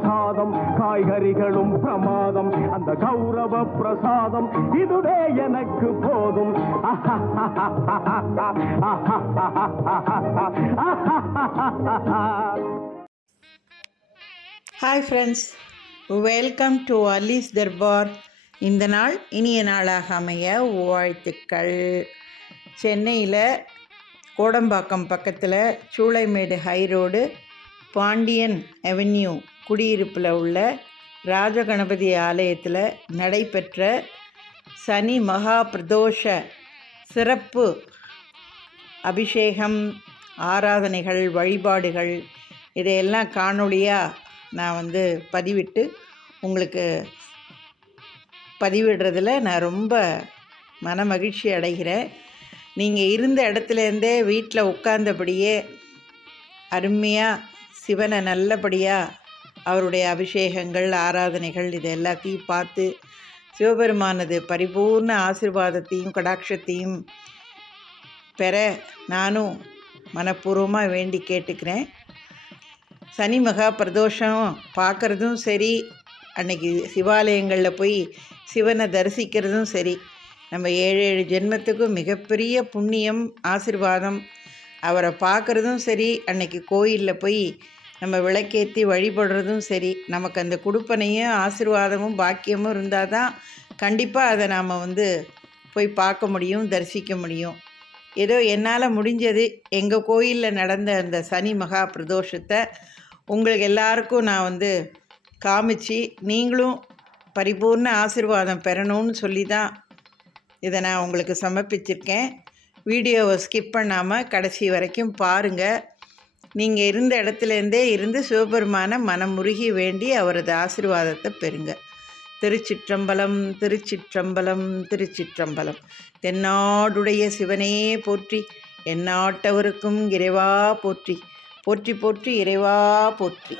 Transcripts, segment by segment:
பிரசாதம் காய்கறிகளும் பிரமாதம். அந்த கௌரவ பிரசாதம் இதுவே எனக்கு போதும். Hi friends welcome to Ali's Darbar இந்த நாள் இனிய நாளாக அமைய வாழ்த்துக்கள். சென்னையில் கோடம்பாக்கம் பக்கத்தில் சூளைமேடு ஹைரோடு பாண்டியன் அவென்யூ குடியிருப்பில் உள்ள ராஜகணபதி ஆலயத்தில் நடைபெற்ற சனி மகா பிரதோஷ சிறப்பு அபிஷேகம் ஆராதனைகள் வழிபாடுகள் இதையெல்லாம் காணொளியாக நான் வந்து பதிவிட்டு உங்களுக்கு பதிவிடுறதில் நான் ரொம்ப மன மகிழ்ச்சி அடைகிறேன். நீங்கள் இருந்த இடத்துலேருந்தே வீட்டில் உட்கார்ந்தபடியே அருமையாக சிவனை நல்லபடியாக அவருடைய அபிஷேகங்கள் ஆராதனைகள் இது எல்லாத்தையும் பார்த்து சிவபெருமானது பரிபூர்ண ஆசிர்வாதத்தையும் கடாட்சத்தையும் பெற நானும் மனப்பூர்வமாக வேண்டி கேட்டுக்கிறேன். சனி மகா பிரதோஷம் பார்க்குறதும் சரி அன்னைக்கு சிவாலயங்களில் போய் சிவனை தரிசிக்கிறதும் சரி. நம்ம ஏழு ஏழு ஜென்மத்துக்கும் மிகப்பெரிய புண்ணியம் ஆசிர்வாதம் அவரை பார்க்குறதும் சரி அன்னைக்கு கோயிலில் போய் நம்ம விளக்கேற்றி வழிபடுறதும் சரி நமக்கு அந்த கொடுப்பனையும் ஆசிர்வாதமும் பாக்கியமும் இருந்தால் தான் கண்டிப்பாக அதை நாம் வந்து போய் பார்க்க முடியும் தரிசிக்க முடியும். ஏதோ என்னால் முடிஞ்சது எங்கள் கோயிலில் நடந்த அந்த சனி மகா பிரதோஷத்தை உங்களுக்கு எல்லாருக்கும் நான் வந்து காமிச்சு நீங்களும் பரிபூர்ண ஆசிர்வாதம் பெறணும்னு சொல்லி தான் இதை நான் உங்களுக்கு சமர்ப்பிச்சிருக்கேன். வீடியோவை ஸ்கிப் பண்ணாமல் கடைசி வரைக்கும் பாருங்கள் நீங்கள் இருந்த இடத்துலேருந்தே இருந்து சிவபெருமான மனமுருகி வேண்டி அவரது ஆசிர்வாதத்தை பெறுங்க. திருச்சிற்றம்பலம் திருச்சிற்றம்பலம் திருச்சிற்றம்பலம். தென்னாடுடைய சிவனே போற்றி எந்நாட்டவருக்கும் இறைவா போற்றி போற்றி போற்றி இறைவா போற்றி.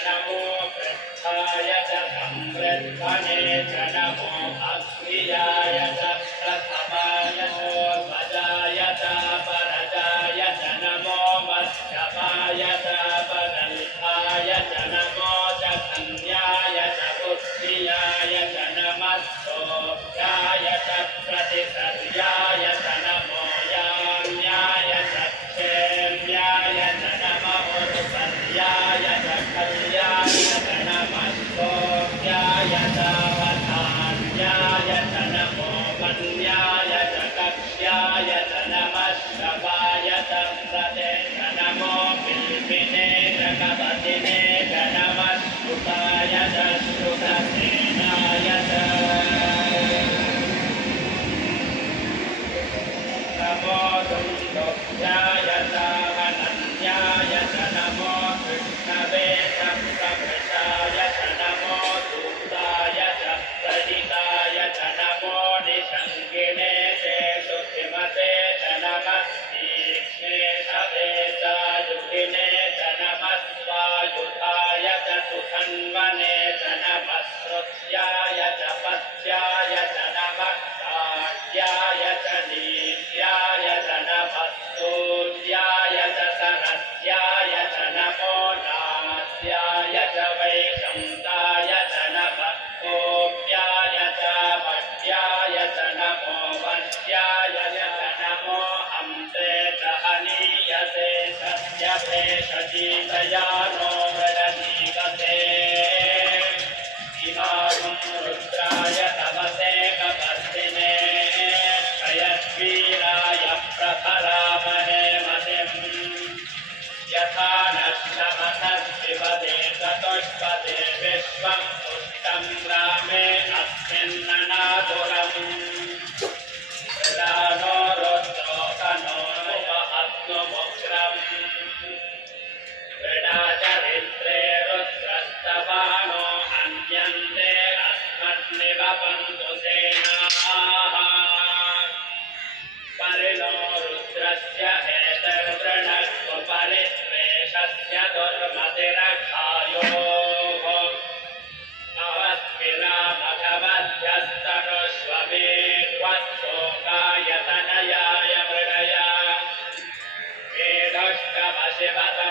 च नमो Yeah.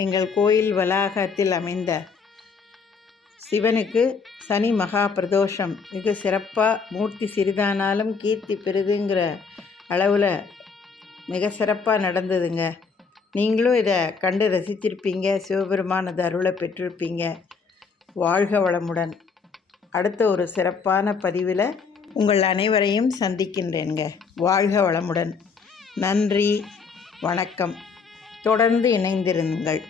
எங்கள் கோயில் வளாகத்தில் அமைந்த சிவனுக்கு சனி மகா பிரதோஷம் மிக சிறப்பாக மூர்த்தி சிறிதானாலும் கீர்த்தி பெறுதுங்கிற அளவில் மிக சிறப்பாக நடந்ததுங்க. நீங்களும் இதை கண்டு ரசித்திருப்பீங்க. சிவபெருமானது அருளை பெற்றிருப்பீங்க. வாழ்க வளமுடன். அடுத்த ஒரு சிறப்பான பதிவில் உங்கள் அனைவரையும் சந்திக்கின்றேங்க வாழ்க வளமுடன். நன்றி. வணக்கம். தொடர்ந்து இணைந்திருங்கள்.